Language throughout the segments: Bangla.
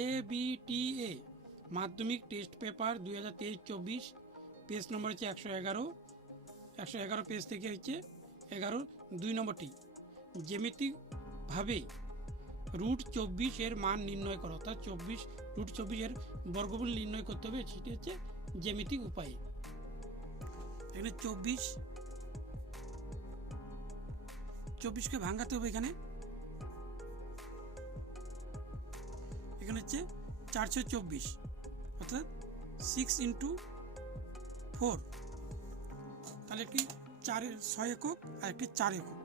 ABTA মাধ্যমিক টেস্ট পেপার 2023-24, পেজ নম্বর হচ্ছে 111 পেজ থেকে হচ্ছে 2 নম্বরটি। জ্যামিতিকভাবে √24 এর মান নির্ণয় করো, অর্থাৎ √24 এর বর্গমূল নির্ণয় করতে হবে, সেটি হচ্ছে জ্যামিতিক উপায়ে। এখানে 24কে ভাঙাতে হবে। এখানে হচ্ছে 424, অর্থাৎ 6 × 4, তাহলে একটি 6 একক আর একটি 4 একক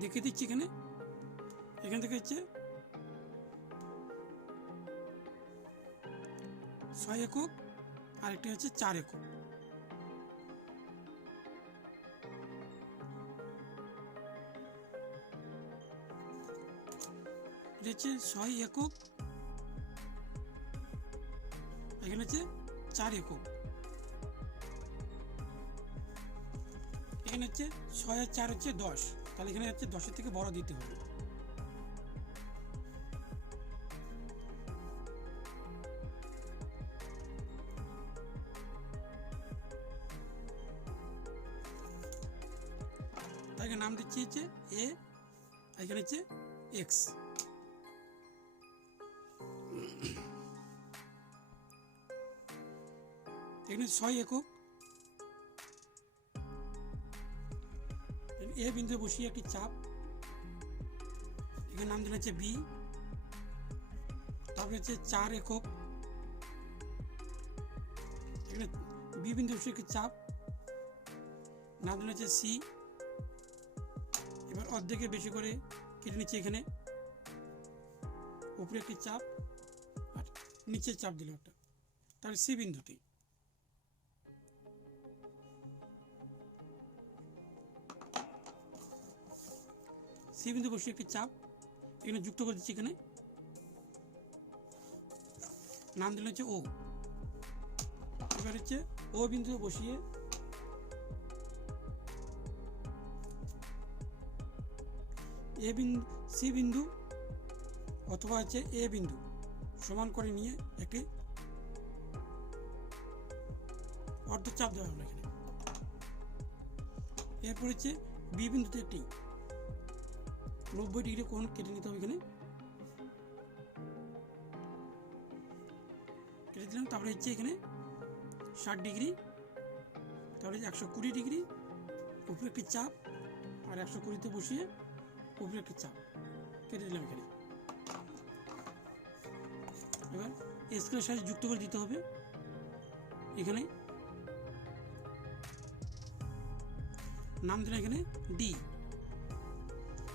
দেখিয়ে দিচ্ছি। এখান থেকে হচ্ছে 6 একক আর একটি হচ্ছে 4 একক। এটা হচ্ছে 6 একক, এখানে হচ্ছে 4 একক। এখানে হচ্ছে 6 আর 4 হচ্ছে 10, তাহলে এখানে হচ্ছে 10-এর থেকে বড় দিতে হবে। তাকে নাম দিচ্ছি হচ্ছে A, এখানে হচ্ছে X। এখানে 6 একক, A বিন্দু বসিয়ে একটি চাপ, এখানে নাম দিলে হচ্ছে B। তারপরে হচ্ছে 4 একক, এখানে B বিন্দু বসিয়ে একটি চাপ, নাম দিলে হচ্ছে C। এবার অর্ধেকের বেশি করে কেটে নিচ্ছে, এখানে উপরে একটি চাপ আর নিচে চাপ দিলে একটা, তাহলে C বিন্দুটি। C বিন্দু বসিয়ে একটি চাপ, এখানে যুক্ত করে দিচ্ছি, এখানে নাম দিলে হচ্ছে O। এবার হচ্ছে O বিন্দু বসিয়ে C বিন্দু অথবা হচ্ছে A বিন্দু সমান করে নিয়ে একটি অর্ধচাপ দেওয়া হলো এখানে। এরপর হচ্ছে B বিন্দুতে একটি 90 ডিগ্রি কোণ কেটে নিতে হবে, এখানে কেটে দিলাম। তারপরে হচ্ছে এখানে 60 ডিগ্রি, তাহলে 120 ডিগ্রি, উপরে একটি চাপ আর 120-তে বসিয়ে উপরে একটি চাপ কেটে দিলাম এখানে। এবার স্কেলের সাথে যুক্ত করে দিতে হবে, এখানে নাম দিলাম এখানে D।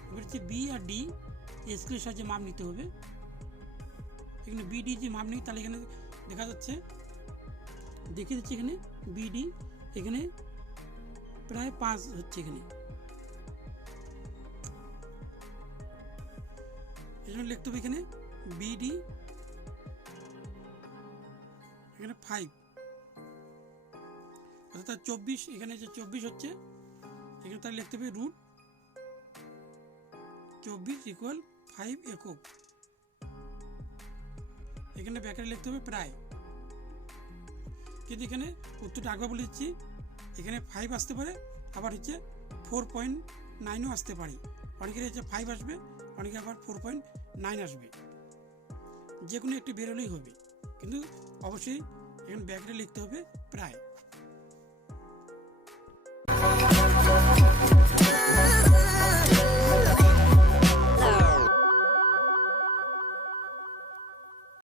এবার হচ্ছে B আর D স্কেলের সাহায্যে মাপ নিতে হবে। এখানে BD যে মাপ নিই, তাহলে এখানে দেখা যাচ্ছে, দেখে দিচ্ছি এখানে BD এখানে প্রায় 5 হচ্ছে। এখানে এই জন্য লিখতে হবে এখানে BD এখানে 5, অর্থাৎ 24, এখানে যে 24 হচ্ছে, এখানে তাহলে লিখতে হবে √24 = 5 একক। এখানে ব্যাকেটে লিখতে হবে প্রায়, কিন্তু এখানে উত্তরটা আগে বলে দিচ্ছি, এখানে 5 আসতে পারে, আবার হচ্ছে 4.9ও আসতে পারে। অনেকের হচ্ছে 5 আসবে, অনেকে আবার 4.9 আসবে, যে কোনো একটি বেরোলেই হবে, কিন্তু অবশ্যই এখানে ব্যাকেটে লিখতে হবে প্রায়।